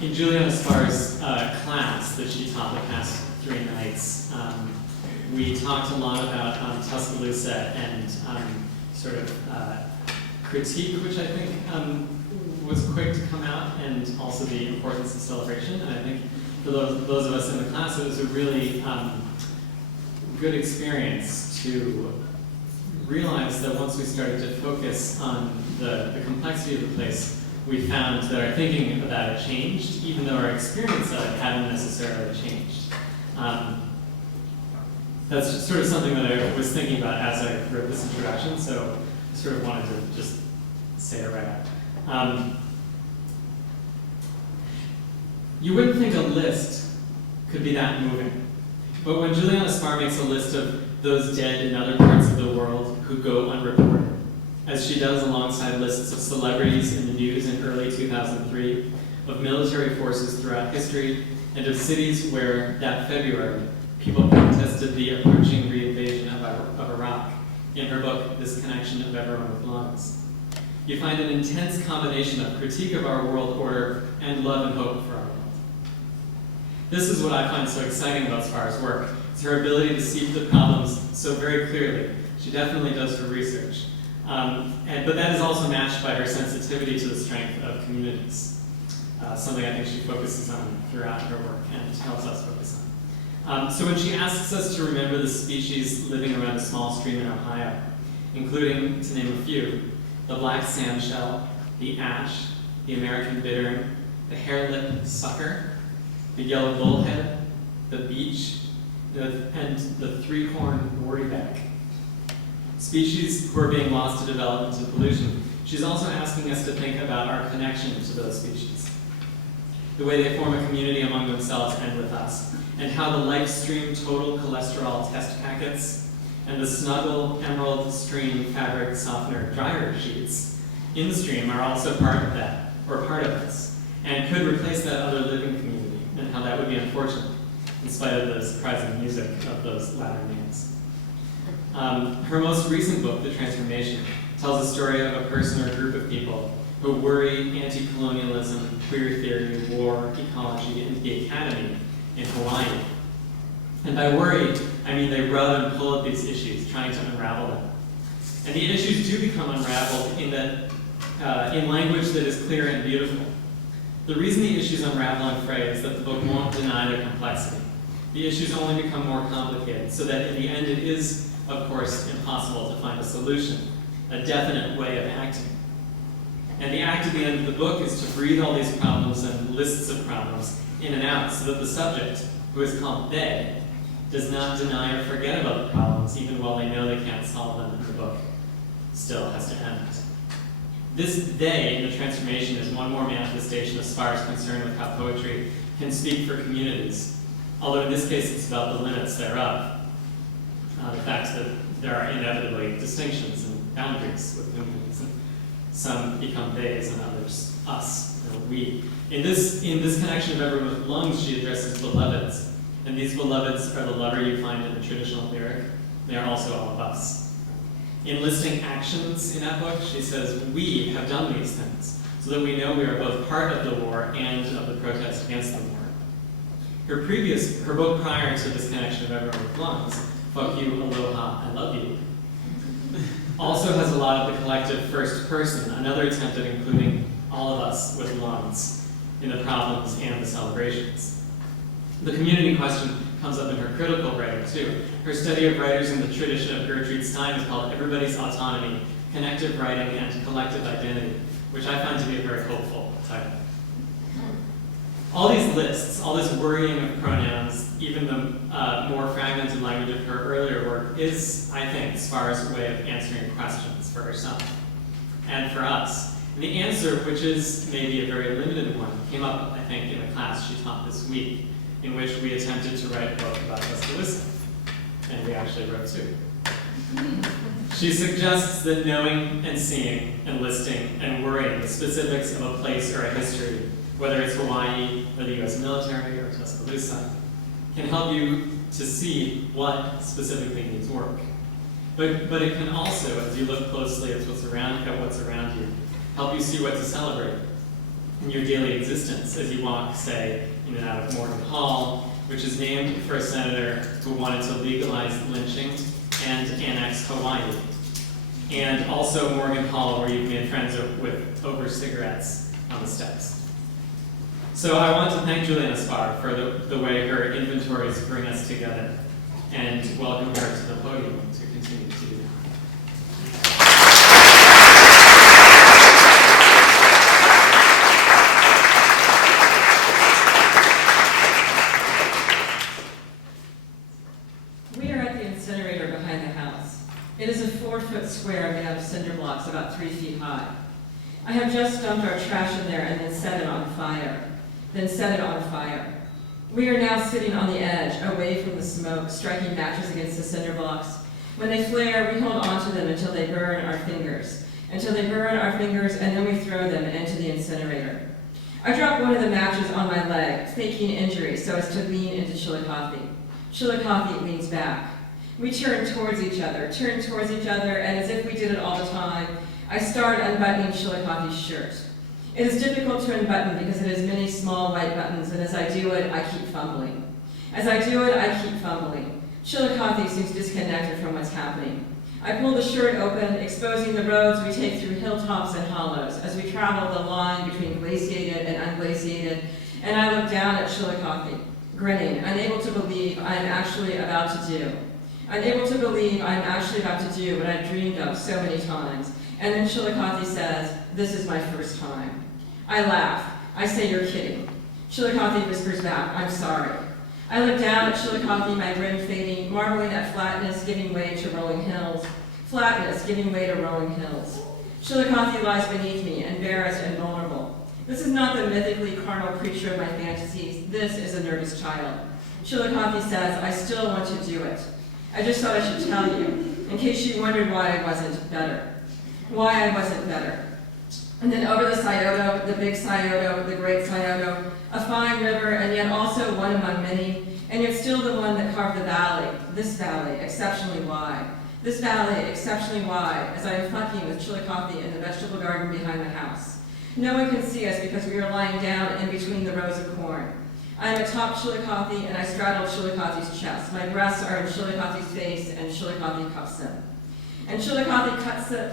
In Juliana Spahr's class that she taught the past 3 nights, we talked a lot about Tuscaloosa and sort of critique, which I think was quick to come out, and also the importance of celebration. And I think for those of us in the class, it was a really good experience to realize that once we started to focus on the complexity of the place, we found that our thinking about it changed, even though our experience of it hadn't necessarily changed. That's just sort of something that I was thinking about as I wrote this introduction, so I sort of wanted to just say it right out. You wouldn't think a list could be that moving, but when Juliana Spahr makes a list of those dead in other parts of the world who go unreported, as she does alongside lists of celebrities in the news in early 2003, of military forces throughout history, and of cities where that February people protested the approaching reinvasion of Iraq, in her book, This Connection of Everyone with Lungs, you find an intense combination of critique of our world order and love and hope for our world. This is what I find so exciting about Spahr's work. It's her ability to see the problems so very clearly. She definitely does her research. But that is also matched by her sensitivity to the strength of communities, something I think she focuses on throughout her work and helps us focus on. So when she asks us to remember the species living around a small stream in Ohio, including, to name a few, the black sandshell, the ash, the American bittern, the hair-lip sucker, the yellow bullhead, the beech, and the three-horned worryback, species who are being lost to development and pollution, she's also asking us to think about our connection to those species, the way they form a community among themselves and with us, and how the life stream total cholesterol test packets and the snuggle emerald stream fabric softener dryer sheets in the stream are also part of that, or part of us, and could replace that other living community, and how that would be unfortunate, in spite of the surprising music of those latter names. Her most recent book, The Transformation, tells a story of a person or group of people who worry anti-colonialism, queer theory, war, ecology, and the academy in Hawaii. And by worry, I mean they rub and pull at these issues, trying to unravel them. And the issues do become unraveled in language that is clear and beautiful. The reason the issues unravel and fray is that the book won't deny their complexity. The issues only become more complicated, so that in the end it is, of course, impossible to find a solution, a definite way of acting. And the act at the end of the book is to breathe all these problems and lists of problems in and out, so that the subject, who is called they, does not deny or forget about the problems, even while they know they can't solve them, and the book still has to end. This they in The Transformation is one more manifestation of Spahr's concern with how poetry can speak for communities, although in this case it's about the limits thereof. The fact that there are inevitably distinctions and boundaries with communities, and some become theys and others us, we. In this connection of Everyone with Lungs, she addresses beloveds, and these beloveds are the lover you find in the traditional lyric. They are also all of us. In listing actions in that book, she says, we have done these things, so that we know we are both part of the war and of the protest against the war. Her book prior to this connection of Everyone with Lungs, Fuck You, Aloha, I Love You, also has a lot of the collective first person, another attempt at including all of us with lungs in the problems and the celebrations. The community question comes up in her critical writing too. Her study of writers in the tradition of Gertrude Stein is called Everybody's Autonomy, Connective Writing and Collective Identity, which I find to be a very hopeful title. All these lists, all this worrying of pronouns, even the more fragmented language of her earlier work is, I think, Spahr's way of answering questions for herself and for us. And the answer, which is maybe a very limited one, came up, I think, in the class she taught this week, in which we attempted to write a book about Tuscaloosa. And we actually wrote two. She suggests that knowing and seeing and listing and worrying the specifics of a place or a history, whether it's Hawaii or the US military or Tuscaloosa, can help you to see what specifically needs work. But it can also, as you look closely at what's around you, help you see what to celebrate. in your daily existence as you walk, say, in and out of Morgan Hall, which is named for a senator who wanted to legalize lynching and annex Hawaii. And also Morgan Hall, where you've made friends with over cigarettes on the steps. So I want to thank Juliana Spahr for the way her inventories bring us together, and welcome her to the podium to continue to do that. We are at the incinerator behind the house. It is a 4-foot square made out of cinder blocks about 3 feet high. I have just dumped our trash in there and then set it on fire. We are now sitting on the edge, away from the smoke, striking matches against the cinder blocks. When they flare, we hold on to them until they burn our fingers. And then we throw them into the incinerator. I drop one of the matches on my leg, faking injury so as to lean into Chillicothe. Chillicothe leans back. We turn towards each other, and as if we did it all the time, I start unbuttoning Chillicothe's shirt. It is difficult to unbutton because it has many small white buttons, and as I do it, I keep fumbling. Chillicothe seems disconnected from what's happening. I pull the shirt open, exposing the roads we take through hilltops and hollows as we travel the line between glaciated and unglaciated, and I look down at Chillicothe, grinning, unable to believe I'm actually about to do what I've dreamed of so many times. And then Chillicothe says, "This is my first time." I laugh. I say, "You're kidding." Chillicothe whispers back, "I'm sorry." I look down at Chillicothe, my grin fading, marveling at flatness giving way to rolling hills. Chillicothe lies beneath me, embarrassed and vulnerable. This is not the mythically carnal creature of my fantasies. This is a nervous child. Chillicothe says, "I still want to do it. I just thought I should tell you, in case you wondered why I wasn't better. And then over the Scioto, the big Scioto, the great Scioto, a fine river, and yet also one among many, and yet still the one that carved the valley, this valley, exceptionally wide, as I am fucking with Chillicothe in the vegetable garden behind the house. No one can see us because we are lying down in between the rows of corn. I am atop Chillicothe, and I straddle Chillicothe's chest. My breasts are in Chillicothe's face, and Chillicothe cuffs him. And Chillicothe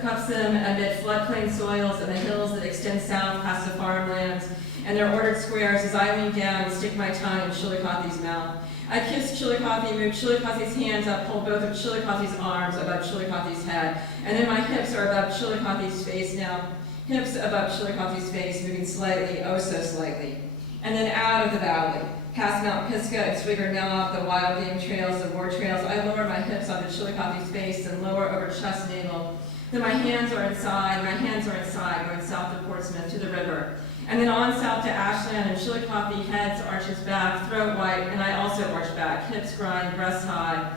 cuffs him amid floodplain soils and the hills that extend south past the farmlands and their ordered squares as I lean down and stick my tongue in Chillicothe's mouth. I kiss Chillicothe, move Chillicothe's hands up, hold both of Chillicothe's arms above Chillicothe's head, and then my hips are above Chillicothe's face now. Hips above Chillicothe's face, moving slightly, oh so slightly. And then out of the valley, past Mount Pisgah and Swigger Knob, the wild game trails, the war trails, I lower my hips onto Chillicothe's face and lower over chest navel. Then my hands are inside, going south to Portsmouth, to the river. And then on south to Ashland, and Chillicothe heads, arches back, throat white, and I also arch back, hips grind, breast high,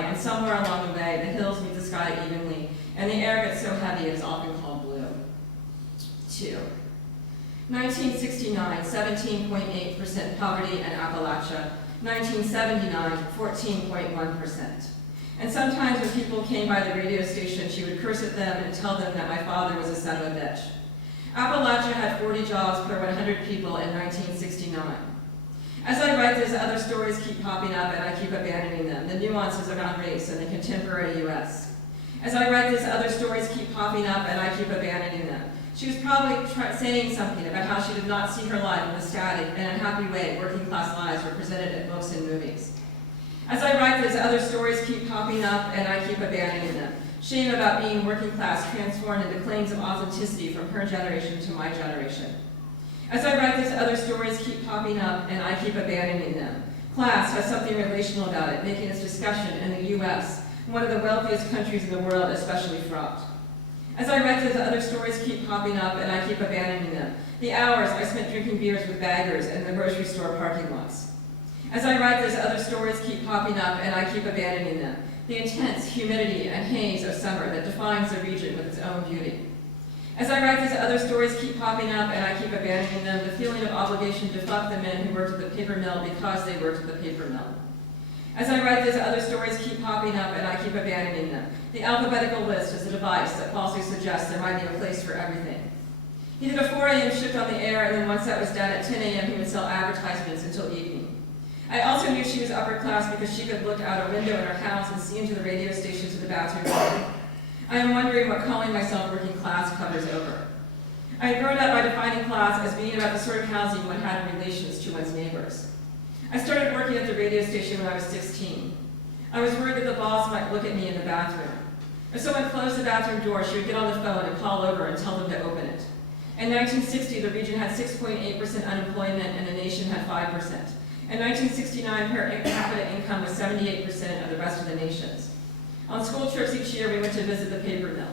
and somewhere along the way, the hills meet the sky evenly, and the air gets so heavy it is often called blue. 2. 1969, 17.8% poverty in Appalachia. 1979, 14.1%. And sometimes when people came by the radio station, she would curse at them and tell them that my father was a son of a bitch. Appalachia had 40 jobs per 100 people in 1969. As I write this, other stories keep popping up and I keep abandoning them, the nuances around race in the contemporary U.S. As I write this, other stories keep popping up and I keep abandoning them. She was probably saying something about how she did not see her life in the static and unhappy way working class lives were presented in books and movies. As I write this, other stories keep popping up and I keep abandoning them. Shame about being working class transformed into claims of authenticity from her generation to my generation. As I write this, other stories keep popping up and I keep abandoning them. Class has something relational about it, making its discussion in the U.S., one of the wealthiest countries in the world, especially fraught. As I write this, other stories keep popping up and I keep abandoning them. The hours I spent drinking beers with baggers in the grocery store parking lots. As I write this, other stories keep popping up and I keep abandoning them. The intense humidity and haze of summer that defines the region with its own beauty. As I write this, other stories keep popping up and I keep abandoning them. The feeling of obligation to fuck the men who worked at the paper mill because they worked at the paper mill. As I write this, other stories keep popping up and I keep abandoning them. The alphabetical list is a device that falsely suggests there might be a place for everything. He did a 4 a.m. shift on the air, and then once that was done, at 10 a.m. he would sell advertisements until evening. I also knew she was upper class because she could look out a window in her house and see into the radio station to the bathroom. I am wondering what calling myself working class covers over. I had grown up by defining class as being about the sort of housing one had in relations to one's neighbors. I started working at the radio station when I was 16. I was worried that the boss might look at me in the bathroom. If someone closed the bathroom door, she would get on the phone and call over and tell them to open it. In 1960, the region had 6.8% unemployment and the nation had 5%. In 1969, per capita income was 78% of the rest of the nation's. On school trips each year, we went to visit the paper mill.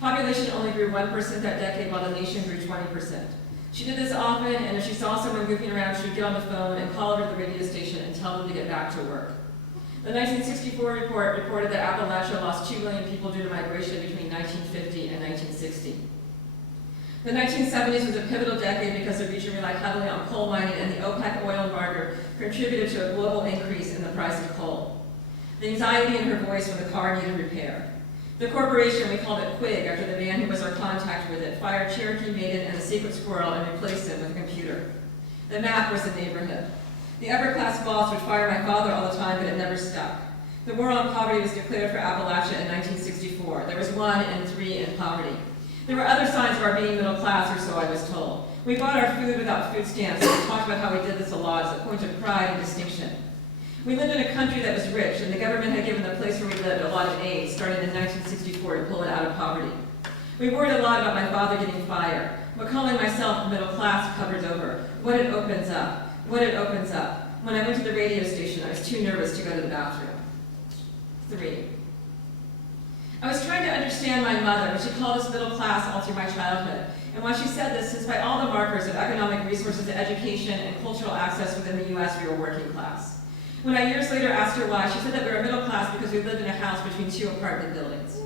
Population only grew 1% that decade, while the nation grew 20%. She did this often, and if she saw someone goofing around, she would get on the phone and call over to the radio station and tell them to get back to work. The 1964 report reported that Appalachia lost 2 million people due to migration between 1950 and 1960. The 1970s was a pivotal decade because the region relied heavily on coal mining, and the OPEC oil embargo contributed to a global increase in the price of coal. The anxiety in her voice when the car needed repair. The corporation, we called it Quig after the man who was our contact with it, fired Cherokee Maiden and the Secret Squirrel and replaced them with a computer. The map was the neighborhood. The upper-class boss would fire my father all the time, but it never stuck. The war on poverty was declared for Appalachia in 1964. There was 1 in 3 in poverty. There were other signs of our being middle class, or so I was told. We bought our food without food stamps, and we talked about how we did this a lot as a point of pride and distinction. We lived in a country that was rich, and the government had given the place where we lived a lot of aid, starting in 1964 to pull it out of poverty. We worried a lot about my father getting fired, but calling myself middle class covers over. What it opens up. What it opens up. When I went to the radio station, I was too nervous to go to the bathroom. 3. I was trying to understand my mother when she called us middle class all through my childhood, and why she said this, since by all the markers of economic resources, education, and cultural access within the U.S., we were working class. When I years later asked her why, she said that we were middle class because we lived in a house between 2 apartment buildings.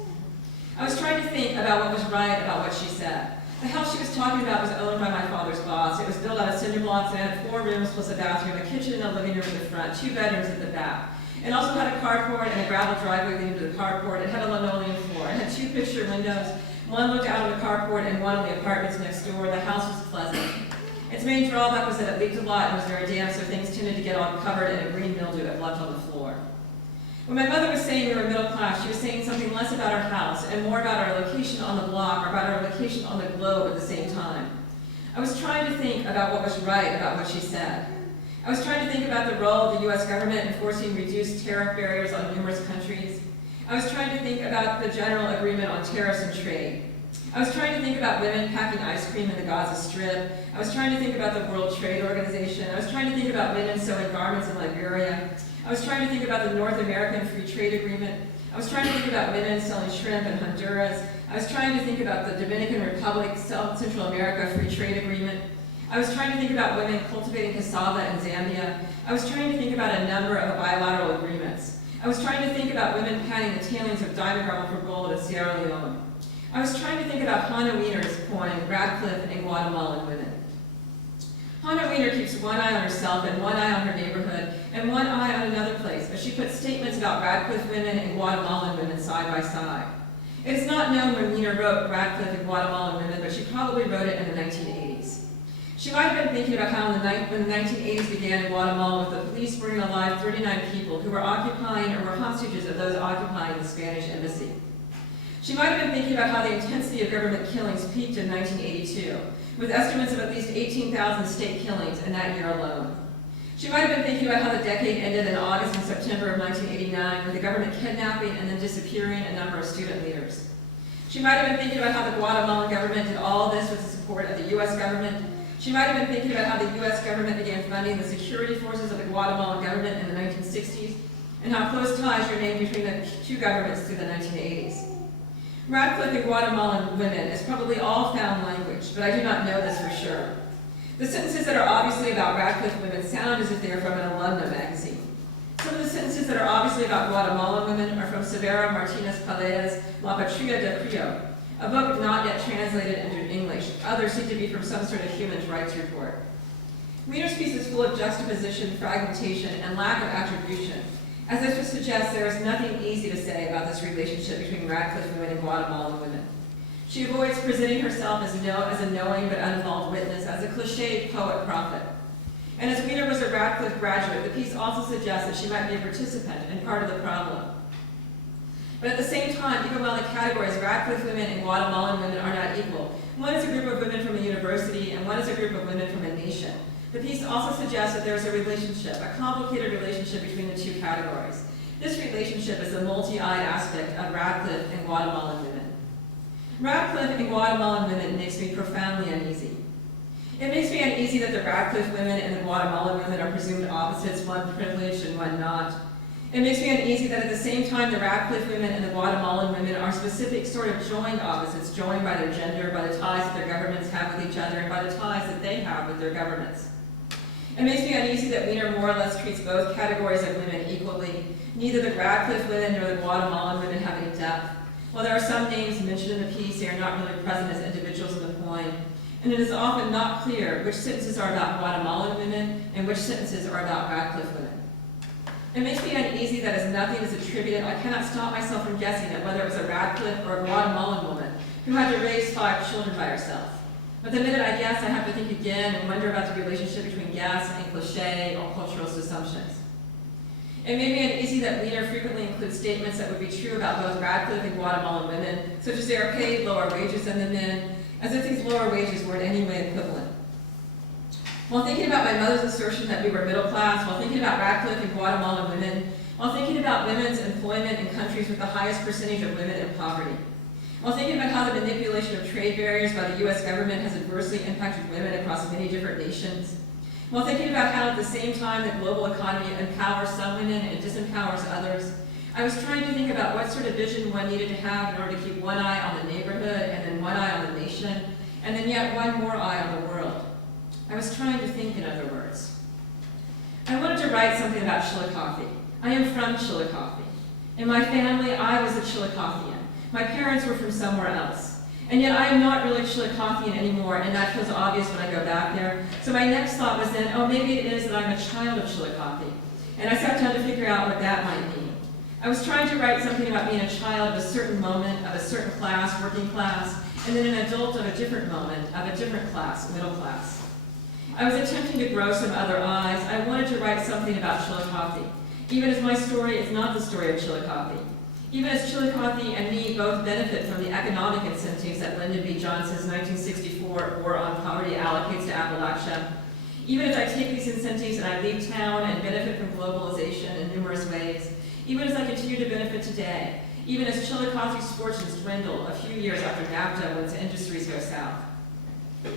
I was trying to think about what was right about what she said. The house she was talking about was owned by my father's boss. It was built out of cinder blocks and had 4 rooms plus a bathroom, a kitchen and a living room in the front, 2 bedrooms at the back. It also had a carport and a gravel driveway leading to the carport. It had a linoleum floor. It had 2 picture windows. One looked out on the carport and one on the apartments next door. The house was pleasant. Its main drawback was that it leaked a lot and was very damp, so things tended to get all covered in a green mildew if left on the floor. When my mother was saying we were middle class, she was saying something less about our house and more about our location on the block or about our location on the globe at the same time. I was trying to think about what was right about what she said. I was trying to think about the role of the U.S. government in forcing reduced tariff barriers on numerous countries. I was trying to think about the general agreement on tariffs and trade. I was trying to think about women packing ice cream in the Gaza Strip. I was trying to think about the World Trade Organization. I was trying to think about women sewing garments in Liberia. I was trying to think about the North American Free Trade Agreement. I was trying to think about women selling shrimp in Honduras. I was trying to think about the Dominican Republic, Central America Free Trade Agreement. I was trying to think about women cultivating cassava in Zambia. I was trying to think about a number of bilateral agreements. I was trying to think about women panning the tailings of diamond gravel for gold in Sierra Leone. I was trying to think about Hannah Wiener's poem, Radcliffe and Guatemalan Women. Hannah Wiener keeps one eye on herself and one eye on her neighborhood and one eye on another place, but she puts statements about Radcliffe women and Guatemalan women side by side. It is not known when Wiener wrote Radcliffe and Guatemalan Women, but she probably wrote it in the 1980s. She might have been thinking about how when the 1980s began in Guatemala with the police burning alive 39 people who were occupying or were hostages of those occupying the Spanish embassy. She might have been thinking about how the intensity of government killings peaked in 1982, with estimates of at least 18,000 state killings in that year alone. She might have been thinking about how the decade ended in August and September of 1989, with the government kidnapping and then disappearing a number of student leaders. She might have been thinking about how the Guatemalan government did all this with the support of the U.S. government. She might have been thinking about how the U.S. government began funding the security forces of the Guatemalan government in the 1960s, and how close ties remained between the 2 governments through the 1980s. Radcliffe and Guatemalan Women is probably all found language, but I do not know this for sure. The sentences that are obviously about Radcliffe women sound as if they are from an alumna magazine. Some of the sentences that are obviously about Guatemalan women are from Severa Martinez-Pelea's La Patria de Crio, a book not yet translated into English. Others seem to be from some sort of human rights report. Wiener's piece is full of juxtaposition, fragmentation, and lack of attribution. As this would suggest, there is nothing easy to say about this relationship between Radcliffe women and Guatemalan women. She avoids presenting herself as a knowing but uninvolved witness, as a cliched poet-prophet. And as Wiener was a Radcliffe graduate, the piece also suggests that she might be a participant and part of the problem. But at the same time, even while the categories Radcliffe women and Guatemalan women are not equal, one is a group of women from a university and one is a group of women from a nation. The piece also suggests that there is a relationship, a complicated relationship between the two categories. This relationship is the multi-eyed aspect of Radcliffe and Guatemalan women. Radcliffe and Guatemalan women makes me profoundly uneasy. It makes me uneasy that the Radcliffe women and the Guatemalan women are presumed opposites, one privileged and one not. It makes me uneasy that at the same time the Radcliffe women and the Guatemalan women are specific sort of joined opposites, joined by their gender, by the ties that their governments have with each other, and by the ties that they have with their governments. It makes me uneasy that Wiener more or less treats both categories of women equally. Neither the Radcliffe women nor the Guatemalan women have any depth. While there are some names mentioned in the piece, they are not really present as individuals in the poem. And it is often not clear which sentences are about Guatemalan women and which sentences are about Radcliffe women. It makes me uneasy that as nothing is attributed, I cannot stop myself from guessing at whether it was a Radcliffe or a Guatemalan woman who had to raise 5 children by herself. But the minute I guess, I have to think again and wonder about the relationship between guess and cliché or cultural assumptions. It made me uneasy that Wiener frequently includes statements that would be true about both Radcliffe and Guatemalan women, such as they are paid lower wages than the men, as if these lower wages were in any way equivalent. While thinking about my mother's assertion that we were middle class, while thinking about Radcliffe and Guatemalan women, while thinking about women's employment in countries with the highest percentage of women in poverty, while thinking about how the manipulation of trade barriers by the U.S. government has adversely impacted women across many different nations, while thinking about how at the same time the global economy empowers some women and disempowers others, I was trying to think about what sort of vision one needed to have in order to keep one eye on the neighborhood and then one eye on the nation, and then yet one more eye on the world. I was trying to think, in other words. I wanted to write something about Chillicothe. I am from Chillicothe. In my family, I was a Chillicothean. My parents were from somewhere else. And yet I am not really Chillicothean anymore, and that feels obvious when I go back there. So my next thought was then, oh, maybe it is that I'm a child of Chillicothe. And I sat down to figure out what that might mean. I was trying to write something about being a child of a certain moment, of a certain class, working class, and then an adult of a different moment, of a different class, middle class. I was attempting to grow some other eyes. I wanted to write something about Chillicothe, even as my story is not the story of Chillicothe. Even as Chillicothe and me both benefit from the economic incentives that Lyndon B. Johnson's 1964 War on Poverty allocates to Appalachia, even as I take these incentives and I leave town and benefit from globalization in numerous ways, even as I continue to benefit today, even as Chillicothe's fortunes dwindle a few years after NAFTA when its industries go south.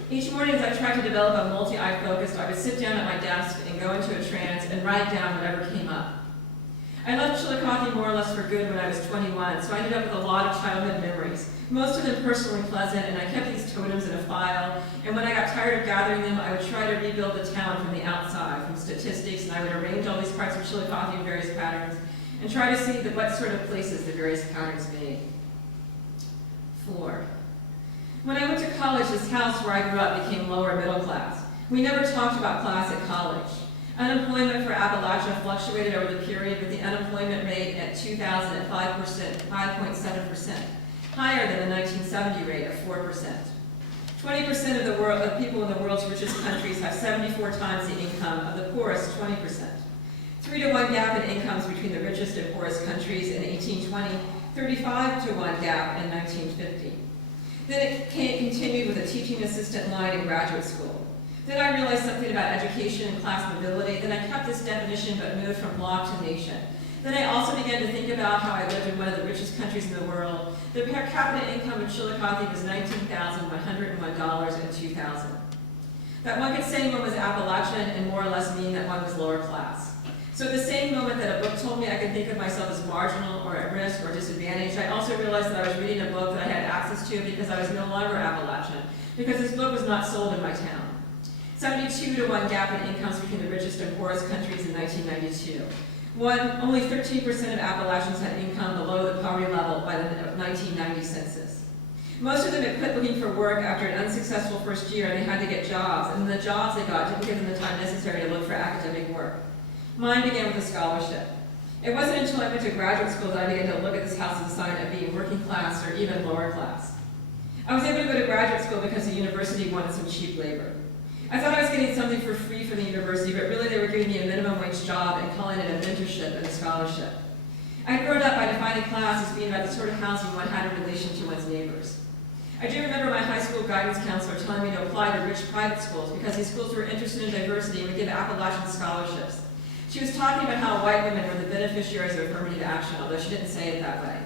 Each morning as I tried to develop a multi-eye focus, I would sit down at my desk and go into a trance and write down whatever came up. I left Chillicothe more or less for good when I was 21, so I ended up with a lot of childhood memories, most of them personally pleasant, and I kept these totems in a file, and when I got tired of gathering them, I would try to rebuild the town from the outside, from statistics, and I would arrange all these parts of Chillicothe in various patterns, and try to see what sort of places the various patterns made. 4. When I went to college, this house where I grew up became lower middle class. We never talked about class at college. Unemployment for Appalachia fluctuated over the period, with the unemployment rate at 2000 at 5.7%, higher than the 1970 rate of 4%. 20% of people in the world's richest countries have 74 times the income of the poorest 20%. 3-to-1 gap in incomes between the richest and poorest countries in 1820, 35-to-1 gap in 1950. Then it continued with a teaching assistant line in graduate school. Then I realized something about education and class mobility. Then I kept this definition but moved from block to nation. Then I also began to think about how I lived in one of the richest countries in the world. The per capita income in Chillicothe was $19,101 in 2000. That one could say one was Appalachian and more or less mean that one was lower class. So at the same moment that a book told me I could think of myself as marginal or at risk or disadvantaged, I also realized that I was reading a book that I had access to because I was no longer Appalachian, because this book was not sold in my town. 72-to-1 gap in incomes between the richest and poorest countries in 1992. Only 13% of Appalachians had income below the poverty level by the 1990 census. Most of them had quit looking for work after an unsuccessful first year, and they had to get jobs, and the jobs they got didn't give them the time necessary to look for academic work. Mine began with a scholarship. It wasn't until I went to graduate school that I began to look at this house as a sign of being working class or even lower class. I was able to go to graduate school because the university wanted some cheap labor. I thought I was getting something for free from the university, but really they were giving me a minimum wage job and calling it a mentorship and a scholarship. I had grown up by defining class as being about the sort of housing one had in relation to one's neighbors. I do remember my high school guidance counselor telling me to apply to rich private schools because these schools were interested in diversity and would give Appalachian scholarships. She was talking about how white women were the beneficiaries of affirmative action, although she didn't say it that way.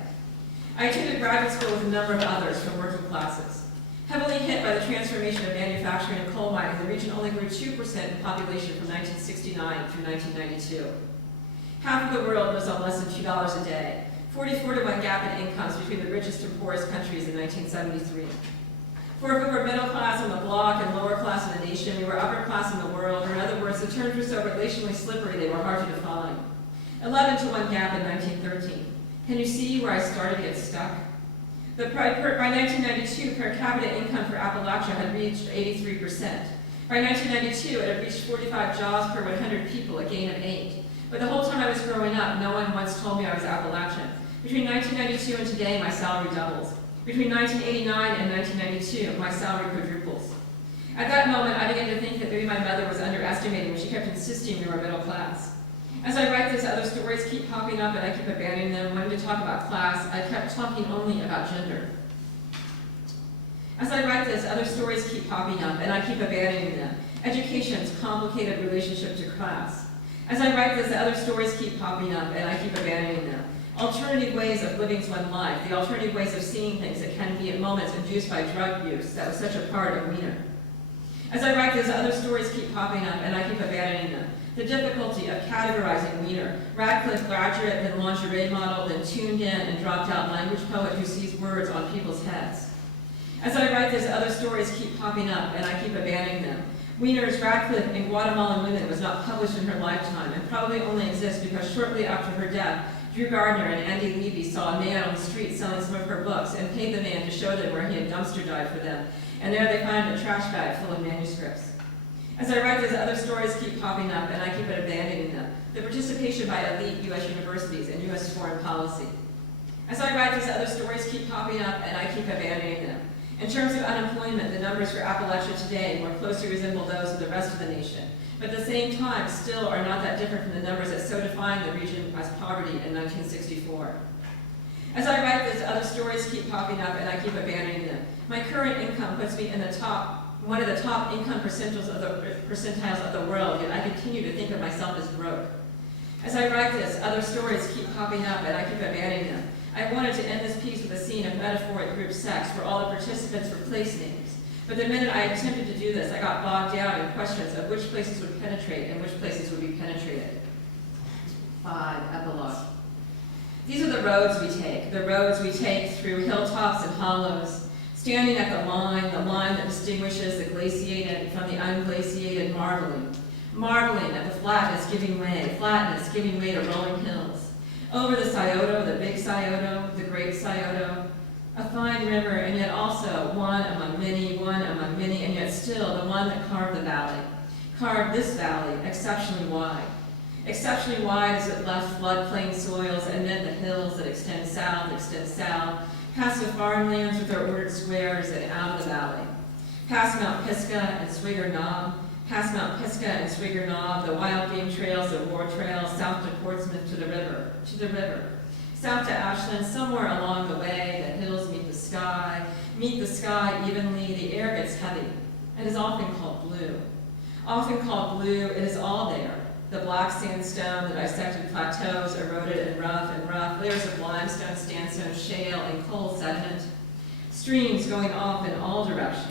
I attended graduate school with a number of others from working classes. Heavily hit by the transformation of manufacturing and coal mining, the region only grew 2% in population from 1969 through 1992. Half of the world lives on less than $2 a day, 44-to-1 gap in incomes between the richest and poorest countries in 1973. For if we were middle class on the block and lower class in the nation, we were upper class in the world, or in other words, the terms were so relationally slippery they were hard to define. 11-to-1 gap in 1913. Can you see where I started to get stuck? By 1992, per capita income for Appalachia had reached 83%. By 1992, it had reached 45 jobs per 100 people, a gain of 8. But the whole time I was growing up, no one once told me I was Appalachian. Between 1992 and today, my salary doubles. Between 1989 and 1992, my salary quadruples. At that moment, I began to think that maybe my mother was underestimating when she kept insisting we were middle class. As I write this, other stories keep popping up and I keep abandoning them. Wanting to talk about class, I kept talking only about gender. As I write this, other stories keep popping up and I keep abandoning them. Education's complicated relationship to class. As I write this, other stories keep popping up and I keep abandoning them. Alternative ways of living one's life, the alternative ways of seeing things that can be at moments induced by drug use that was such a part of Wiener. As I write this, other stories keep popping up and I keep abandoning them. The difficulty of categorizing Wiener, Radcliffe graduate, then lingerie model, then tuned in and dropped out language poet who sees words on people's heads. As I write this, other stories keep popping up and I keep abandoning them. Wiener's Radcliffe in Guatemalan Women was not published in her lifetime and probably only exists because shortly after her death, Drew Gardner and Andy Levy saw a man on the street selling some of her books and paid the man to show them where he had dumpster dived for them. And there they found a trash bag full of manuscripts. As I write this, other stories keep popping up and I keep abandoning them. The participation by elite U.S. universities in U.S. foreign policy. As I write this, other stories keep popping up and I keep abandoning them. In terms of unemployment, the numbers for Appalachia today more closely resemble those of the rest of the nation, but at the same time still are not that different from the numbers that so defined the region as poverty in 1964. As I write this, other stories keep popping up and I keep abandoning them. My current income puts me in the one of the top income percentiles of the world, yet I continue to think of myself as broke. As I write this, other stories keep popping up and I keep abandoning them. I wanted to end this piece with a scene of metaphoric group sex where all the participants were place names. But the minute I attempted to do this, I got bogged down in questions of which places would penetrate and which places would be penetrated. 5. Epilogue. These are the roads we take through hilltops and hollows, standing at the line that distinguishes the glaciated from the unglaciated, marveling at the flatness giving way to rolling hills. Over the Scioto, the big Scioto, the great Scioto, a fine river, and yet also one among many, and yet still the one that carved this valley exceptionally wide. Exceptionally wide as it left floodplain soils amid the hills that extend south, past the farmlands with their ordered squares and out of the valley. Past Mount Pisgah and Swigger Knob, the wild game trails, the war trails, south to Portsmouth to the river, south to Ashland, somewhere along the way, the hills meet the sky evenly, the air gets heavy, and is often called blue. It is all there. The black sandstone, the dissected plateaus, eroded and rough, layers of limestone, sandstone, shale, and coal sediment. Streams going off in all directions,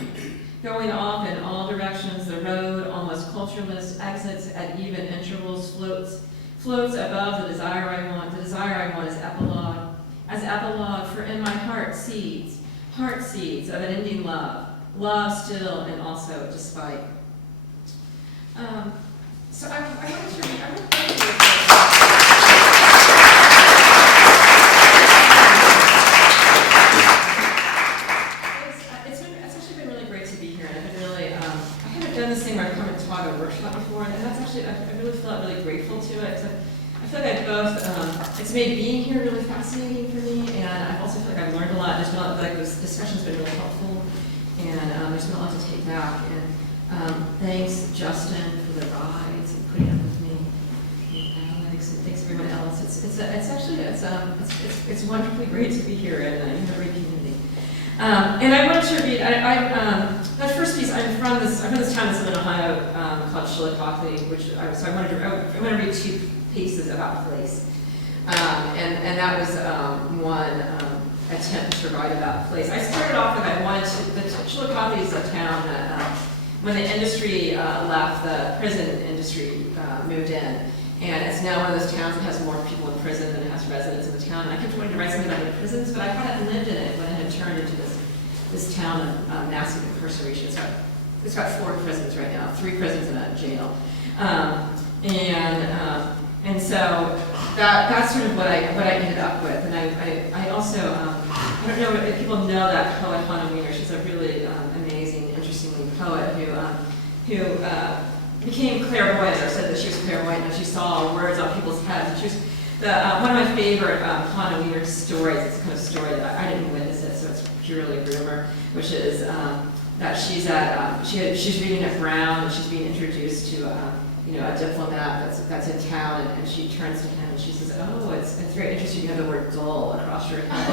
the road, almost cultureless, exits at even intervals, floats above the desire I want. The desire I want is epilogue, for in my heart seeds of an ending love still and also despite. So I wanted to read, I'm going to play you It's actually been really great to be here, and I've been really, I haven't done this thing where I've come and taught a workshop before, and that's actually, I really felt really grateful to it. So I feel like it's made being here really fascinating for me, and I also feel like I've learned a lot there's been a lot, like this discussion's been really helpful, and there's been a lot to take back. And thanks, Justin, for the rides and putting up with me, and Alex, and thanks everyone else. It's wonderfully great to be here in the great community. And I wanted to read. That first piece. I'm from this town that's in Ohio called Chillicothe, so I wanted to read two pieces about place. And that was one attempt to write about place. I started off with I wanted to. Chillicothe is a town that when the industry left, the prison industry moved in. And it's now one of those towns that has more people in prison than it has residents in the town. And I kept wanting to write something about the prisons, but I hadn't lived in it when it had turned into this town of massive incarceration. It's got 4 prisons right now, 3 prisons and a jail. And so that's sort of what I ended up with. And I also, I don't know if people know that poet Hannah Wiener. She's a really amazing, interesting poet who became clairvoyant, or said that she was clairvoyant, and she saw words on people's heads. And she was one of my favorite Hannah Wiener stories. It's a kind of story that I didn't witness it, so it's purely rumor, which is that she's reading at Brown, and she's being introduced to a diplomat that's in town, and she turns to him and she says, "Oh, it's very interesting you have the word dull across your head."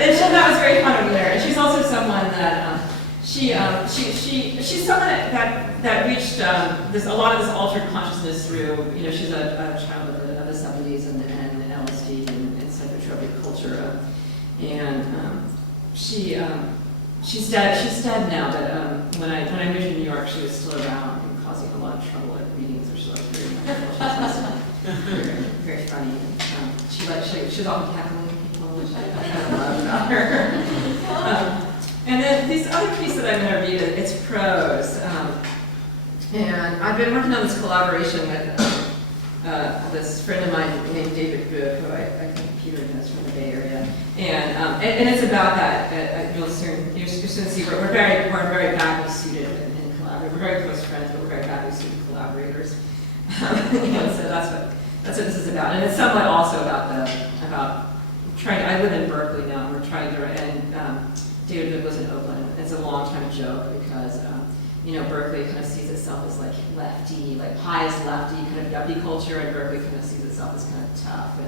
And that was very Hannah Wiener. And she's also someone that she's someone that reached a lot of this altered consciousn's through, she's a child of the 70s and LSD and psychotropic culture, and she's dead now. But when I moved to New York, she was still around and causing a lot of trouble at meetings. Or she was very, very funny. She was often heckling people, which I love about her. And then this other piece that I'm going to read, it's prose. And I've been working on this collaboration with this friend of mine named David Book, who I think Peter knows from the Bay Area. And it's about that. You'll soon see we're very badly suited in collaborating. We're very close friends, but we're very badly suited collaborators. So that's what this is about. And it's somewhat also about trying. I live in Berkeley now, and we're trying to. And David was in Oakland. It's a long-time joke because, Berkeley kind of sees itself as like lefty, like pious lefty kind of yuppie culture, and Berkeley kind of sees itself as kind of tough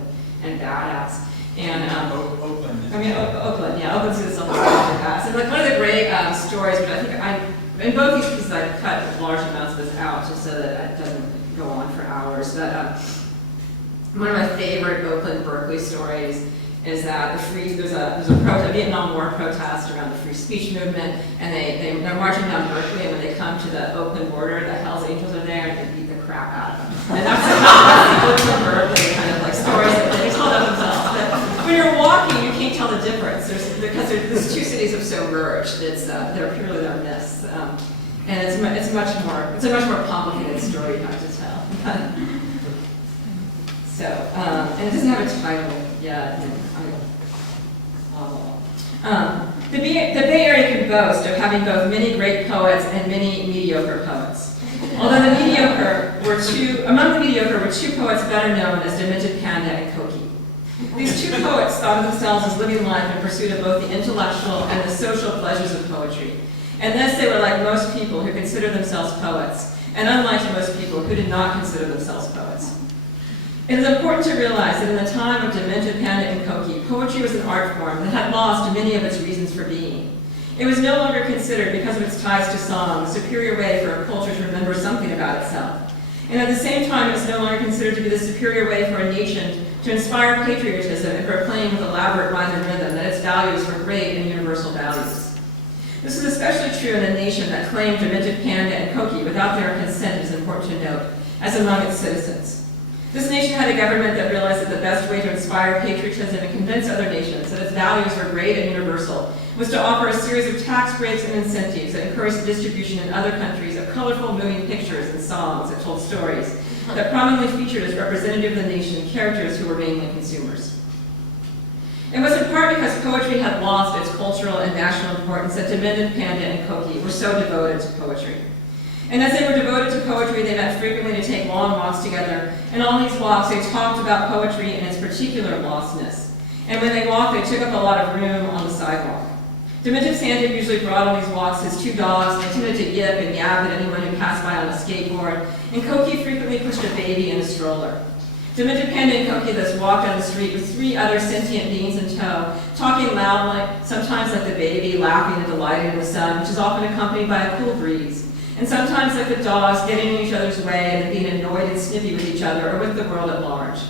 and badass. And Oakland. Oakland, yeah, Oakland sees itself as kind of badass. And like one of the great stories, but I think in both these pieces I've cut large amounts of this out just so that it doesn't go on for hours. But one of my favorite Oakland-Berkeley stories is that there's a Vietnam War protest around the free speech movement, and they're marching down Berkeley, and when they come to the Oakland border, the Hells Angels are there, and they beat the crap out of them. And that's the Oakland Berkeley kind of like stories that they tell of themselves. But when you're walking, you can't tell the difference, because these two cities have so merged. They're purely their myths, and it's a much more complicated story you have to tell. So, and it doesn't have a title yet. The Bay Area can boast of having both many great poets and many mediocre poets. Although among the mediocre were 2 poets better known as Demented Panda and Koki. These 2 poets thought of themselves as living life in pursuit of both the intellectual and the social pleasures of poetry. And thus they were like most people who consider themselves poets, and unlike most people who did not consider themselves poets. It is important to realize that in the time of Demented Panda and Koki, poetry was an art form that had lost many of its reasons for being. It was no longer considered, because of its ties to song, a superior way for a culture to remember something about itself. And at the same time, it was no longer considered to be the superior way for a nation to inspire patriotism and proclaim with elaborate rhyme and rhythm that its values were great and universal values. This is especially true in a nation that claimed Demented Panda and Koki without their consent, is important to note, as among its citizens. This nation had a government that realized that the best way to inspire patriotism and convince other nations that its values were great and universal was to offer a series of tax breaks and incentives that encouraged the distribution in other countries of colorful, moving pictures and songs that told stories that prominently featured as representative of the nation characters who were mainly consumers. It was in part because poetry had lost its cultural and national importance that Demented Panda and Koki were so devoted to poetry. And as they were devoted to poetry, they met frequently to take long walks together. And on these walks, they talked about poetry and its particular lostness. And when they walked, they took up a lot of room on the sidewalk. Dimitriv Sandin usually brought on these walks his two dogs, and they tended to yip and yap at anyone who passed by on a skateboard. And Koki frequently pushed a baby in a stroller. Dimitriv Panda and Koki thus walked down the street with three other sentient beings in tow, talking loudly, sometimes like the baby, laughing and delighted in the sun, which is often accompanied by a cool breeze. And sometimes like the dogs, getting in each other's way and then being annoyed and snippy with each other or with the world at large.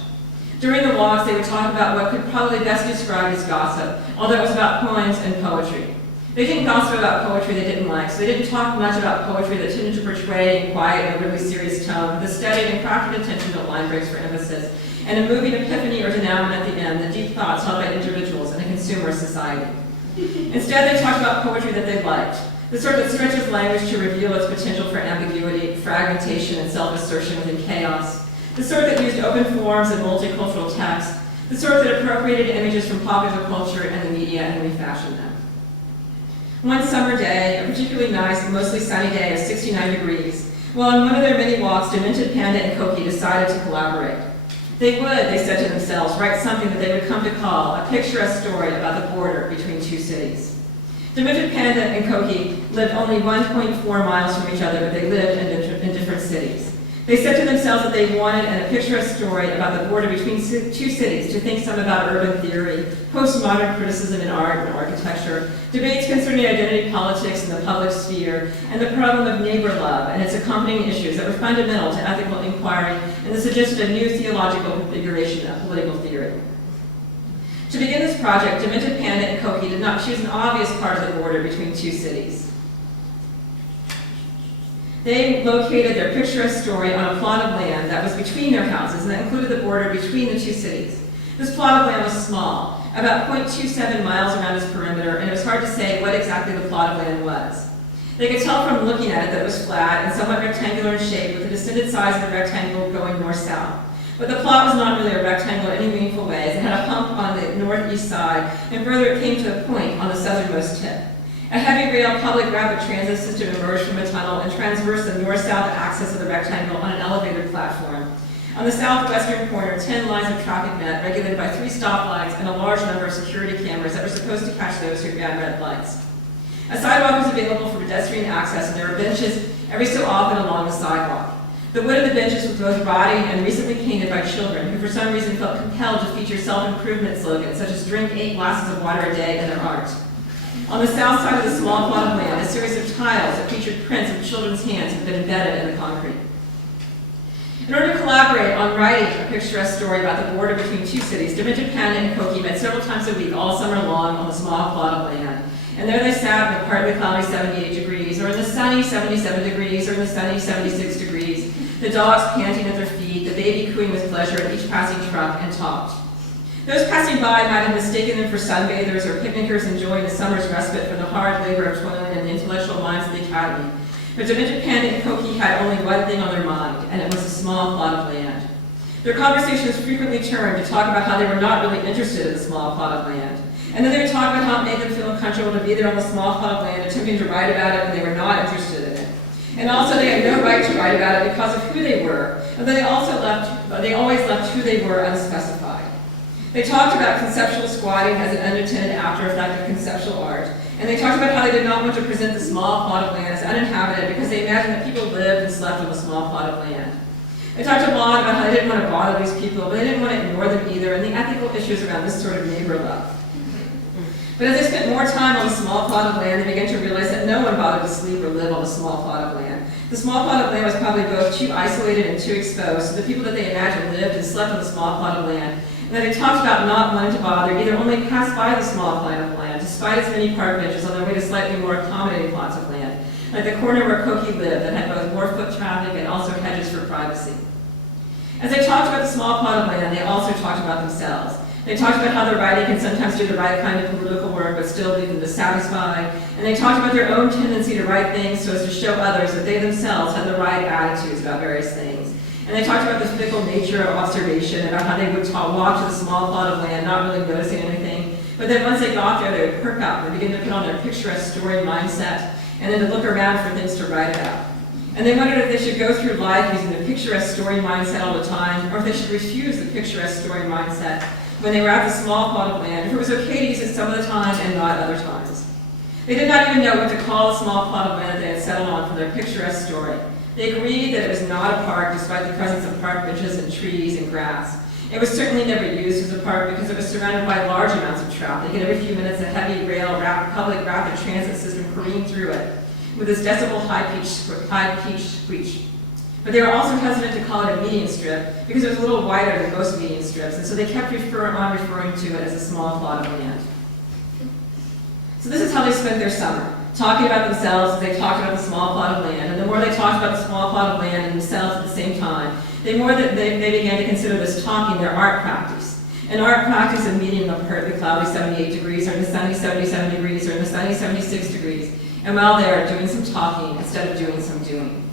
During the walks, they would talk about what could probably best be described as gossip, although it was about poems and poetry. They didn't gossip about poetry they didn't like, so they didn't talk much about poetry that tended to portray in quiet and really serious tone, with a studied and crafted attention to line breaks for emphasis, and a moving epiphany or denouement at the end, the deep thoughts held by individuals in a consumer society. Instead, they talked about poetry that they liked, the sort that stretches language to reveal its potential for ambiguity, fragmentation, and self-assertion within chaos, the sort that used open forms and multicultural text, the sort that appropriated images from popular culture and the media and refashioned them. One summer day, a particularly nice, mostly sunny day of 69 degrees, while on one of their many walks, Dimitriv Panda and Koki decided to collaborate. They would, they said to themselves, write something that they would come to call a picturesque story about the border between two cities. Dimitriv Panda and Koki lived only 1.4 miles from each other, but they lived in different cities. They said to themselves that they wanted a picturesque story about the border between two cities, to think some about urban theory, postmodern criticism in art and architecture, debates concerning identity politics in the public sphere, and the problem of neighbor love and its accompanying issues that were fundamental to ethical inquiry and that suggested a new theological configuration of political theory. To begin this project, Dimitriv Panda and Koki did not choose an obvious part of the border between two cities. They located their picturesque story on a plot of land that was between their houses, and that included the border between the two cities. This plot of land was small, about 0.27 miles around its perimeter, and it was hard to say what exactly the plot of land was. They could tell from looking at it that it was flat and somewhat rectangular in shape, with the descended sides of the rectangle going north-south. But the plot was not really a rectangle in any meaningful way, as it had a hump on the northeast side, and further it came to a point on the southernmost tip. A heavy rail public rapid transit system emerged from a tunnel and traversed the north-south axis of the rectangle on an elevated platform. On the southwestern corner, 10 lines of traffic met, regulated by 3 stoplights and a large number of security cameras that were supposed to catch those who ran red lights. A sidewalk was available for pedestrian access, and there were benches every so often along the sidewalk. The wood of the benches was both rotting and recently painted by children, who for some reason felt compelled to feature self-improvement slogans, such as drink 8 glasses of water a day in their art. On the south side of the small plot of land, a series of tiles that featured prints of children's hands had been embedded in the concrete. In order to collaborate on writing a picturesque story about the border between two cities, Dimitriv Panda and Koki met several times a week, all summer long, on the small plot of land. And there they sat in the partly cloudy 78 degrees, or in the sunny 77 degrees, or in the sunny 76 degrees, the dogs panting at their feet, the baby cooing with pleasure at each passing truck, and talked. Those passing by might have mistaken them for sunbathers or picnickers enjoying the summer's respite from the hard labor of toiling in the intellectual minds of the academy. But Dimitriv Panda and Koki had only one thing on their mind, and it was a small plot of land. Their conversations frequently turned to talk about how they were not really interested in the small plot of land. And then they would talk about how it made them feel uncomfortable to be there on the small plot of land, attempting to write about it when they were not interested in it. And also they had no right to write about it because of who they were, and then they always left who they were unspecified. They talked about conceptual squatting as an unintended after effect of conceptual art, and they talked about how they did not want to present the small plot of land as uninhabited because they imagined that people lived and slept on the small plot of land. They talked a lot about how they didn't want to bother these people, but they didn't want to ignore them either, and the ethical issues around this sort of neighbor love. But as they spent more time on the small plot of land, they began to realize that no one bothered to sleep or live on the small plot of land. The small plot of land was probably both too isolated and too exposed, so the people that they imagined lived and slept on the small plot of land. And then they talked about not wanting to bother, either only pass by the small plot of land, despite its many park benches on their way to slightly more accommodating plots of land, like the corner where Koki lived that had both more foot traffic and also hedges for privacy. As they talked about the small plot of land, they also talked about themselves. They talked about how their writing can sometimes do the right kind of political work but still leave them dissatisfied. And they talked about their own tendency to write things so as to show others that they themselves had the right attitudes about various things. And they talked about the fickle nature of observation, about how they would walk to the small plot of land, not really noticing anything. But then once they got there, they would perk up and begin to put on their picturesque story mindset, and then to look around for things to write about. And they wondered if they should go through life using the picturesque story mindset all the time, or if they should refuse the picturesque story mindset when they were at the small plot of land, if it was okay to use it some of the time and not other times. They did not even know what to call the small plot of land they had settled on for their picturesque story. They agreed that it was not a park despite the presence of park benches and trees and grass. It was certainly never used as a park because it was surrounded by large amounts of traffic, and every few minutes a heavy rail public rapid transit system careened through it with its decibel high-pitched screech. But they were also hesitant to call it a median strip because it was a little wider than most median strips, and so they kept referring to it as a small plot of land. So this is how they spent their summer, talking about themselves as they talked about the small plot of land. And the more they talked about the small plot of land and themselves at the same time, the more that they began to consider this talking their art practice. An art practice of meeting the perfectly cloudy 78 degrees, or in the sunny 77 degrees, or in the sunny 76 degrees, and while there, doing some talking instead of doing some doing.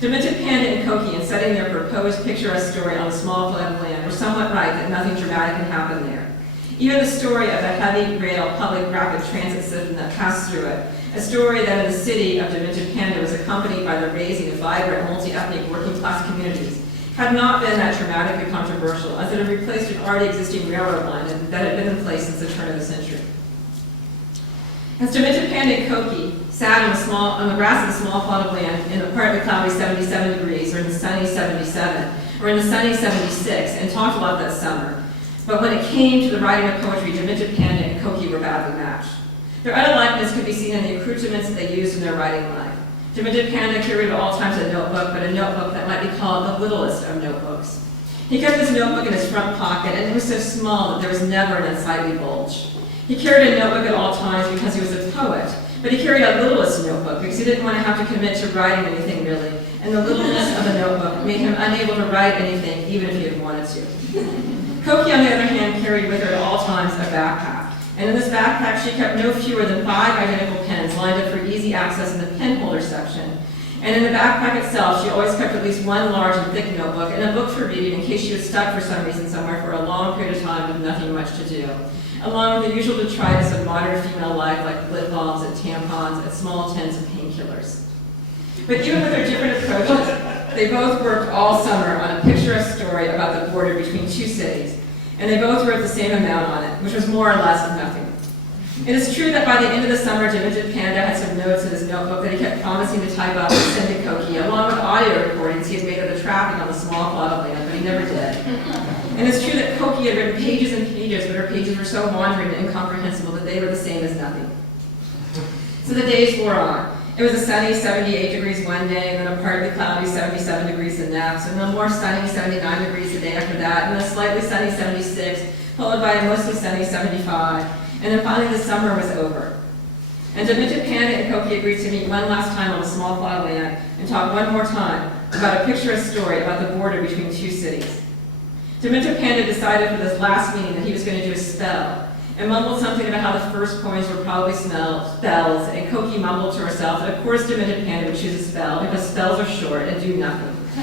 Demented Panda and Koki, in setting their proposed picturesque story on the small plot of land, were somewhat right that nothing dramatic can happen there. Even the story of the heavy rail public rapid transit system that passed through it, a story that in the city of Demented Panda was accompanied by the raising of vibrant multi-ethnic working class communities, had not been that dramatically controversial, as it had replaced an already existing railroad line that had been in place since the turn of the century. As Demented Panda and Koki sat on the grass of the small plot of land in the partly cloudy 77 degrees, or in the sunny 77, or in the sunny 76, and talked a lot that summer. But when it came to the writing of poetry, Demented Panda and Koki were badly matched. Their utter likeness could be seen in the accoutrements that they used in their writing life. Demented Panda carried at all times a notebook, but a notebook that might be called the littlest of notebooks. He kept his notebook in his front pocket, and it was so small that there was never an unsightly bulge. He carried a notebook at all times because he was a poet, but he carried a littlest notebook because he didn't want to have to commit to writing anything really, and the littleness of a notebook made him unable to write anything even if he had wanted to. Koki, on the other hand, carried with her at all times a backpack, and in this backpack she kept no fewer than 5 identical pens lined up for easy access in the pen holder section. And in the backpack itself, she always kept at least one large and thick notebook and a book for reading in case she was stuck for some reason somewhere for a long period of time with nothing much to do, along with the usual detritus of modern female life like lip balms and tampons and small tins of painkillers. But even with their different approaches, they both worked all summer on a picturesque story about the border between two cities, and they both wrote the same amount on it, which was more or less nothing. It is true that by the end of the summer, Demented Panda had some notes in his notebook that he kept promising to type up and send to Koki, along with audio recordings he had made of the traffic on the small plot of land, but he never did. And it's true that Koki had written pages and pages, but her pages were so wandering and incomprehensible that they were the same as nothing. So the days wore on. It was a sunny 78 degrees one day, and then a partly cloudy 77 degrees the next, and then a more sunny 79 degrees the day after that, and a slightly sunny 76, followed by a mostly sunny 75. And then finally the summer was over. And Demented Panda and Koki agreed to meet one last time on a small plot of land and talk one more time about a picturesque story about the border between two cities. Demented Panda decided for this last meeting that he was going to do a spell, and mumbled something about how the first poems were probably spells, and Koki mumbled to herself that of course Demented Panda would choose a spell because spells are short and do nothing. She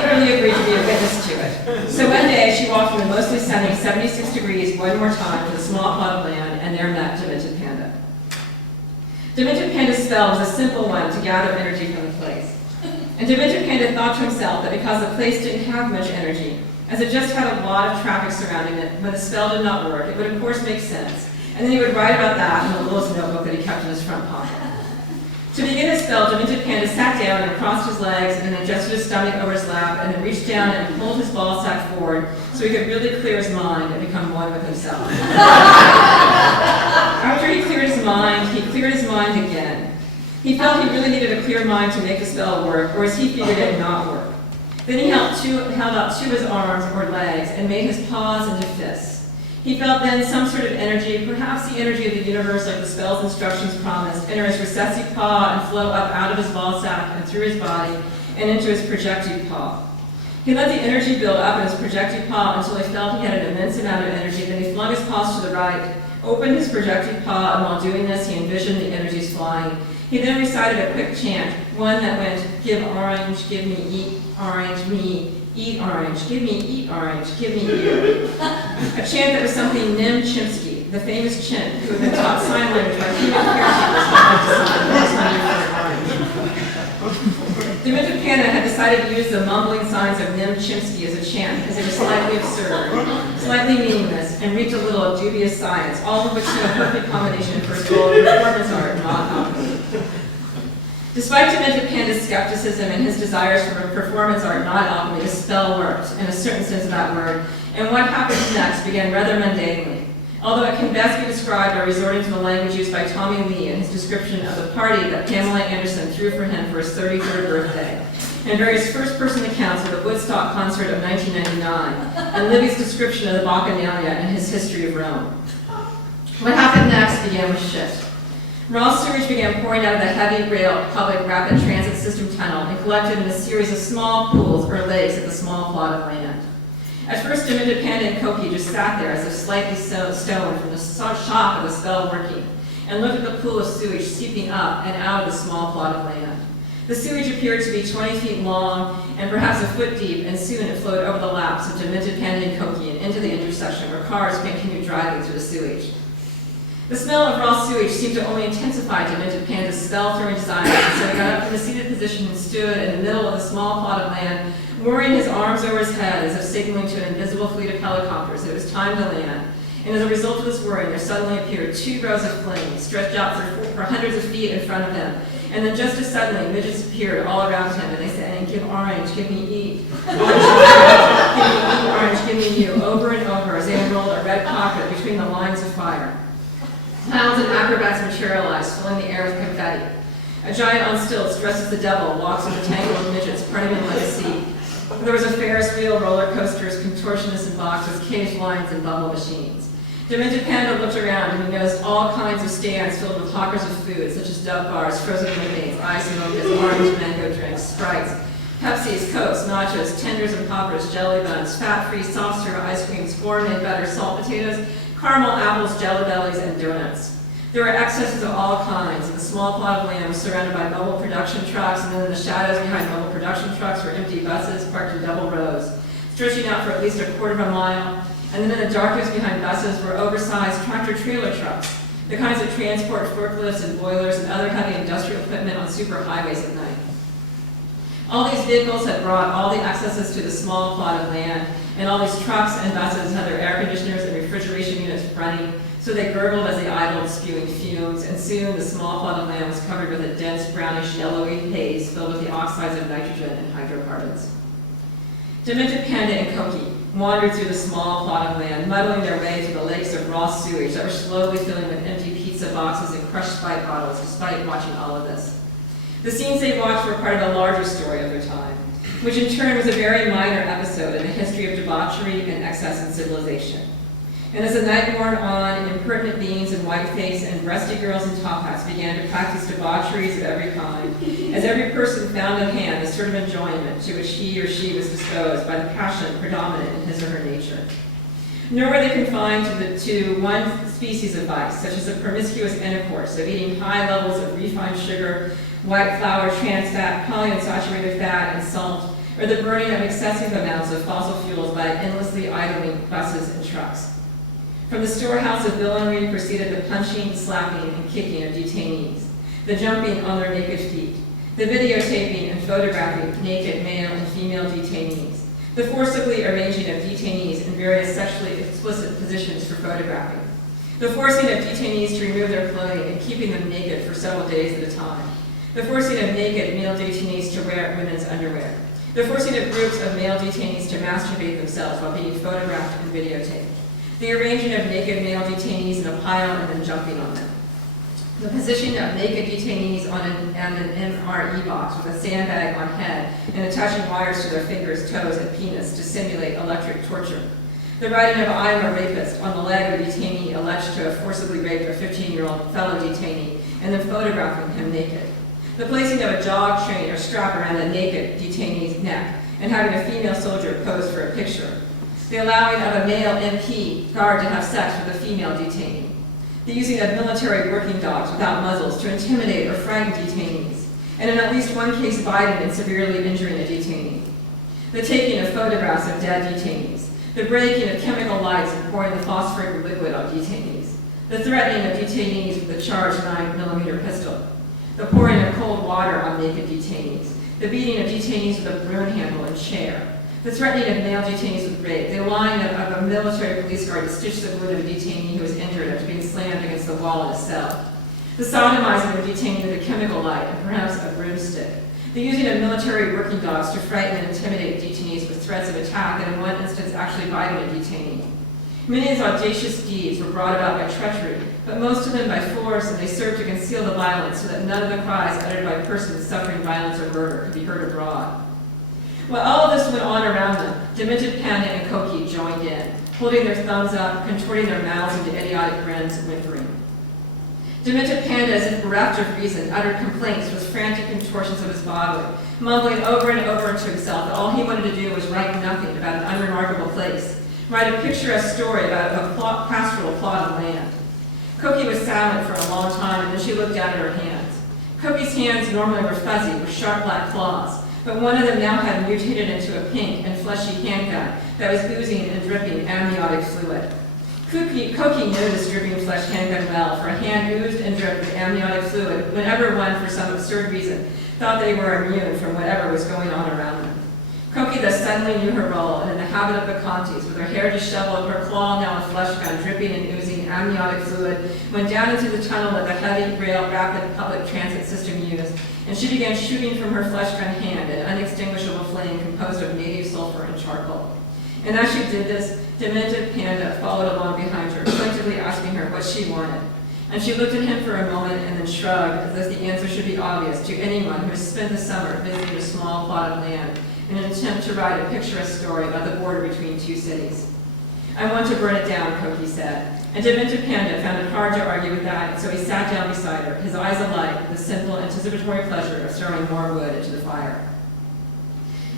eagerly agreed to be a witness to it. So one day she walked from the mostly sunny 76 degrees one more time to the small plot of land, and there met Demented Panda. Demented Panda's spell was a simple one to gather energy from the place. And Demented Panda thought to himself that because the place didn't have much energy, as it just had a lot of traffic surrounding it, when the spell did not work, it would of course make sense. And then he would write about that in the littlest notebook that he kept in his front pocket. To begin his spell, Demented Panda sat down and crossed his legs and then adjusted his stomach over his lap and then reached down and pulled his ball sack forward so he could really clear his mind and become one with himself. After he cleared his mind again. He felt he really needed a clear mind to make the spell work, or as he figured it, not work. Then he held out two of his arms or legs and made his paws into fists. He felt then some sort of energy, perhaps the energy of the universe like the spell's instructions promised, enter his recessive paw and flow up out of his ball sack and through his body and into his projective paw. He let the energy build up in his projective paw until he felt he had an immense amount of energy. Then he flung his paws to the right, opened his projective paw, and while doing this, he envisioned the energies flying. He then recited a quick chant, one that went, give orange, give me, eat orange, me, eat orange, give me, eat orange, give me, you. A chant that was something Nim Chimpsky, the famous chimp who had been taught sign language by human caretakers, had to sign for orange. decided to use the mumbling signs of Nim Chimpsky as a chant because they were slightly absurd, slightly meaningless, and reeked a little of dubious science, all of which seemed a perfect combination for his role in performance art, not alchemy. Despite Demented Panda's skepticism and his desires for performance art, not alchemy, the spell worked, in a certain sense of that word, and what happened next began rather mundanely. Although it can best be described by resorting to the language used by Tommy Lee in his description of the party that Pamela Anderson threw for him for his 33rd birthday, and various first-person accounts of the Woodstock concert of 1999, and Libby's description of the Bacchanalia and his history of Rome. What happened next began with shit. Raw sewage began pouring out of the heavy rail public rapid transit system tunnel and collected in a series of small pools or lakes at the small plot of land. At first, Demented Panda and Koki just sat there as if slightly stoned from the shock of the spell working, and looked at the pool of sewage seeping up and out of the small plot of land. The sewage appeared to be 20 feet long and perhaps a foot deep, and soon it flowed over the laps of Demented Panda and Koki and into the intersection where cars continued driving through the sewage. The smell of raw sewage seemed to only intensify Demented Panda's spell-throwing desires, and so he got up from a seated position and stood in the middle of the small plot of land, whirring his arms over his head as if signaling to an invisible fleet of helicopters that it was time to land. And as a result of this whirring, there suddenly appeared 2 rows of flames stretched out for hundreds of feet in front of him. And then just as suddenly, midgets appeared all around him, and they said, "Give orange, give me eat. Orange, give me you," over and over as they unrolled a red carpet between the lines of fire. Clowns and acrobats materialized, filling the air with confetti. A giant on stilts, dressed as the devil, walks with a tangle of midgets, parting them like a sea. There was a Ferris wheel, roller coasters, contortionists and boxes, cage lines, and bubble machines. Demented Panda looked around and he noticed all kinds of stands filled with hawkers of food, such as Dove bars, frozen lemonades, ice mochas, orange mango drinks, Sprites, Pepsis, Cokes, nachos, tenders and poppers, jelly buns, fat-free soft-serve ice creams, gourmet butter, salt potatoes, caramel apples, jelly bellies, and donuts. There were excesses of all kinds, and the small plot of land was surrounded by mobile production trucks, and then in the shadows behind mobile production trucks were empty buses parked in double rows, stretching out for at least a quarter of a mile, and then in the darkness behind buses were oversized tractor-trailer trucks, the kinds that transport forklifts and boilers and other heavy industrial equipment on superhighways at night. All these vehicles had brought all the excesses to the small plot of land, and all these trucks and buses had their air conditioners and refrigeration units running, so they gurgled as they idled, spewing fumes, and soon the small plot of land was covered with a dense brownish yellowy haze filled with the oxides of nitrogen and hydrocarbons. Demented Panda and Koki wandered through the small plot of land, muddling their way through the lakes of raw sewage that were slowly filling with empty pizza boxes and crushed Sprite bottles, despite watching all of this. The scenes they watched were part of a larger story of their time, which in turn was a very minor episode in the history of debauchery and excess in civilization. And as the night wore on, impertinent beings in whiteface and breasty girls in top hats began to practice debaucheries of every kind, as every person found at hand the sort of enjoyment to which he or she was disposed by the passion predominant in his or her nature. Nor were they confined to one species of vice, such as the promiscuous intercourse of eating high levels of refined sugar, white flour, trans fat, polyunsaturated fat, and salt, or the burning of excessive amounts of fossil fuels by endlessly idling buses and trucks. From the storehouse of villainy proceeded the punching, slapping, and kicking of detainees, the jumping on their naked feet, the videotaping and photographing naked male and female detainees, the forcibly arranging of detainees in various sexually explicit positions for photographing, the forcing of detainees to remove their clothing and keeping them naked for several days at a time, the forcing of naked male detainees to wear women's underwear, the forcing of groups of male detainees to masturbate themselves while being photographed and videotaped, the arranging of naked male detainees in a pile and then jumping on them, the positioning of naked detainees on an MRE box with a sandbag on head and attaching wires to their fingers, toes, and penis to simulate electric torture, the writing of "I am a rapist" on the leg of a detainee alleged to have forcibly raped a 15-year-old fellow detainee and then photographing him naked, the placing of a jog train or strap around a naked detainee's neck and having a female soldier pose for a picture, the allowing of a male MP guard to have sex with a female detainee, the using of military working dogs without muzzles to intimidate or frighten detainees, and in at least one case biting and severely injuring a detainee, the taking of photographs of dead detainees, the breaking of chemical lights and pouring the phosphoric liquid on detainees, the threatening of detainees with a charged 9mm pistol, the pouring of cold water on naked detainees, the beating of detainees with a broom handle and chair, the threatening of male detainees with rape, the allowing of a military police guard to stitch the wound of a detainee who was injured after being slammed against the wall in a cell, the sodomizing of a detainee with a chemical light and perhaps a broomstick, the using of military working dogs to frighten and intimidate detainees with threats of attack, and in one instance actually biting a detainee. Many of these audacious deeds were brought about by treachery, but most of them by force, and they served to conceal the violence so that none of the cries uttered by persons suffering violence or murder could be heard abroad. While all of this went on around them, Demented Panda and Koki joined in, holding their thumbs up, contorting their mouths into idiotic grins, whimpering. Demented Panda, as if bereft of reason, uttered complaints with frantic contortions of his body, mumbling over and over to himself that all he wanted to do was write nothing about an unremarkable place, write a picturesque story about a pastoral plot of land. Koki was silent for a long time, and then she looked down at her hands. Koki's hands normally were fuzzy, with sharp black claws, but one of them now had mutated into a pink and fleshy handgun that was oozing and dripping amniotic fluid. Koki knew this dripping flesh handgun well, for a hand oozed and dripped with amniotic fluid whenever one, for some absurd reason, thought they were immune from whatever was going on around them. Koki thus suddenly knew her role, and in the habit of Bacchantes, with her hair disheveled, her claw now a flesh gun dripping and oozing amniotic fluid, went down into the tunnel that the heavy rail rapid public transit system used, and she began shooting from her flesh gun hand an unextinguishable flame composed of native sulfur and charcoal. And as she did this, Demented Panda followed along behind her, plaintively asking her what she wanted. And she looked at him for a moment and then shrugged, as if the answer should be obvious to anyone who has spent the summer visiting a small plot of land in an attempt to write a picturesque story about the border between two cities. I want to burn it down, Koki said. And Demented Panda found it hard to argue with that, and so he sat down beside her, his eyes alight with the simple anticipatory pleasure of throwing more wood into the fire.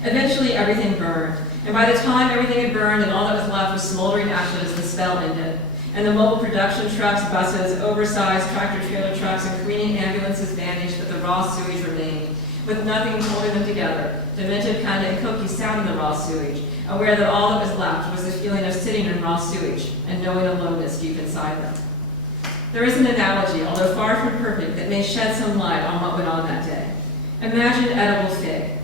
Eventually, everything burned, and by the time everything had burned and all that was left was smoldering ashes, the spell ended. And the mobile production trucks, buses, oversized tractor-trailer trucks, and careening ambulances vanished, but the raw sewage remained, with nothing holding them together. Demented Panda and Koki sat in the raw sewage, aware that all that was left was the feeling of sitting in raw sewage and knowing aloneness deep inside them. There is an analogy, although far from perfect, that may shed some light on what went on that day. Imagine edible fig.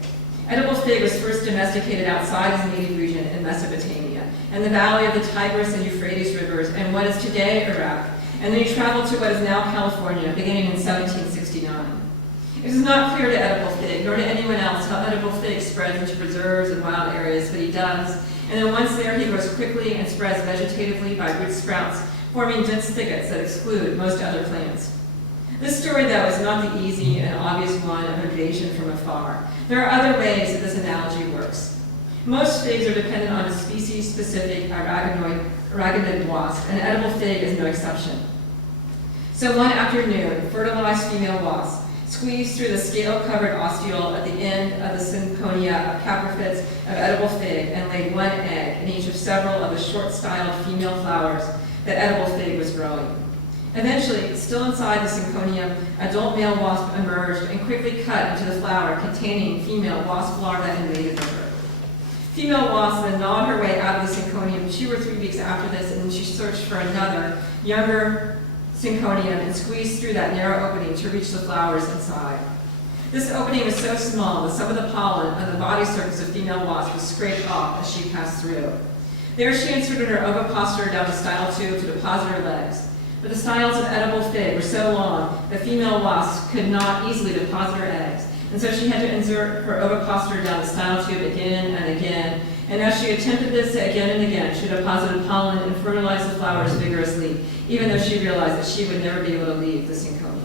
Edible fig was first domesticated outside his native region in Mesopotamia, and the valley of the Tigris and Euphrates rivers, and what is today Iraq, and then he traveled to what is now California, beginning in 1769. It is not clear to edible fig, nor to anyone else, how edible fig spreads into preserves and wild areas, but he does, and then once there he grows quickly and spreads vegetatively by root sprouts, forming dense thickets that exclude most other plants. This story, though, is not the easy and obvious one of invasion from afar. There are other ways that this analogy works. Most figs are dependent on a species-specific aragonid wasp, and edible fig is no exception. So one afternoon, fertilized female wasp squeezed through the scale-covered ostiole at the end of the synconia of caprifits of edible fig and laid one egg in each of several of the short-styled female flowers that edible fig was growing. Eventually, still inside the synconium, adult male wasp emerged and quickly cut into the flower containing female wasp larvae and mated with her. Female wasp then gnawed her way out of the synconium 2 or 3 weeks after this, and then she searched for another, younger synconium and squeezed through that narrow opening to reach the flowers inside. This opening was so small that some of the pollen on the body surface of female wasp was scraped off as she passed through. There she inserted her ovipositor down the style tube to deposit her legs. But the styles of edible fig were so long that female wasps could not easily deposit her eggs, and so she had to insert her ovipositor down the style tube again and again, and as she attempted this again and again, she deposited pollen and fertilized the flowers vigorously, even though she realized that she would never be able to leave the synconium.